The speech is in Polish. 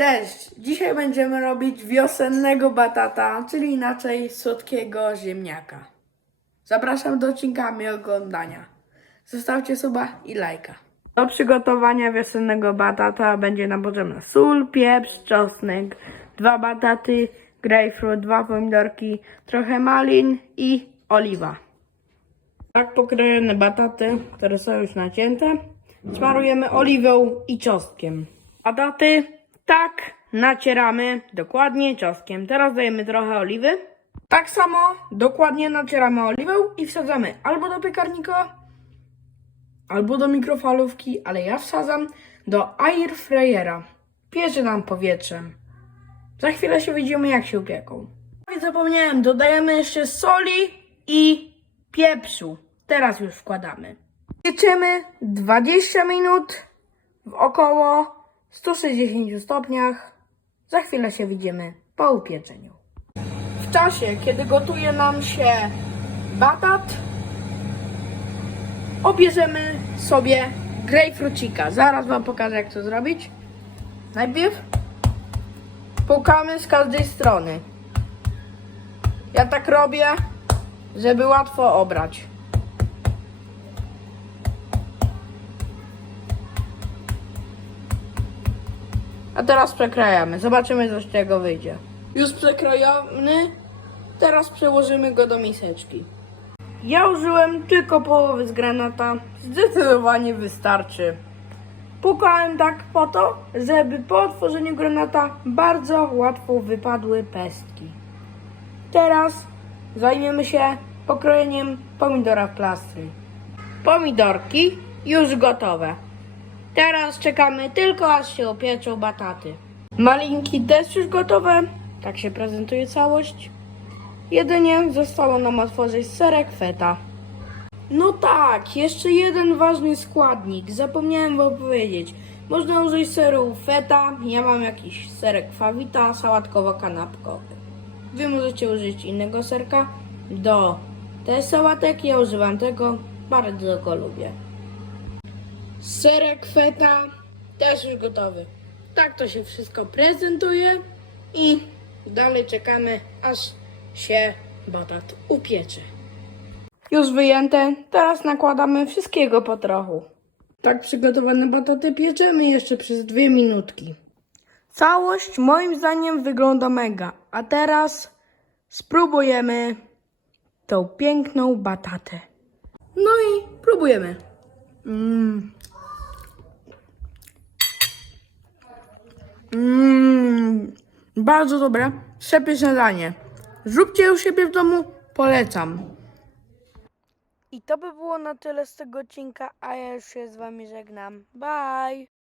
Cześć! Dzisiaj będziemy robić wiosennego batata, czyli inaczej słodkiego ziemniaka. Zapraszam do odcinka i oglądania. Zostawcie suba i lajka. Do przygotowania wiosennego batata będzie nam potrzebna sól, pieprz, czosnek, dwa bataty, grapefruit, dwa pomidorki, trochę malin i oliwa. Tak pokrojone bataty, które są już nacięte, smarujemy oliwą i czosnkiem. Bataty tak nacieramy dokładnie czosnkiem. Teraz dajemy trochę oliwy. Tak samo dokładnie nacieramy oliwą i wsadzamy albo do piekarnika, albo do mikrofalówki, ale ja wsadzam do air fryera. Piecze nam powietrzem. Za chwilę się widzimy, jak się upieką. I zapomniałem, dodajemy jeszcze soli i pieprzu. Teraz już wkładamy. Pieczymy 20 minut w około 160 stopniach. Za chwilę się widzimy po upieczeniu. W czasie, kiedy gotuje nam się batat, obierzemy sobie grejpfrucika. Zaraz Wam pokażę, jak to zrobić. Najpierw pukamy z każdej strony. Ja tak robię, żeby łatwo obrać. A teraz przekrajamy. Zobaczymy, co z tego wyjdzie. Już przekrojony. Teraz przełożymy go do miseczki. Ja użyłem tylko połowy z granata. Zdecydowanie wystarczy. Pukałem tak po to, żeby po otworzeniu granata bardzo łatwo wypadły pestki. Teraz zajmiemy się pokrojeniem pomidora w plastry. Pomidorki już gotowe. Teraz czekamy tylko aż się upieczą bataty. Malinki też już gotowe. Tak się prezentuje całość. Jedynie zostało nam otworzyć serek feta. No tak, jeszcze jeden ważny składnik. Zapomniałem wam powiedzieć. Można użyć seru feta. Ja mam jakiś serek fawita sałatkowo-kanapkowy. Wy możecie użyć innego serka do tej sałatek. Ja używam tego. Bardzo go lubię. Serek feta też już gotowy. Tak to się wszystko prezentuje i dalej czekamy aż się batat upiecze. Już wyjęte, teraz nakładamy wszystkiego po trochu. Tak przygotowane bataty pieczemy jeszcze przez dwie minutki. Całość moim zdaniem wygląda mega, a teraz spróbujemy tą piękną batatę. No i próbujemy. Mmm. Mmm, bardzo dobre, przepyszne danie. Zróbcie u siebie w domu, polecam. I to by było na tyle z tego odcinka, a ja już się z wami żegnam. Bye!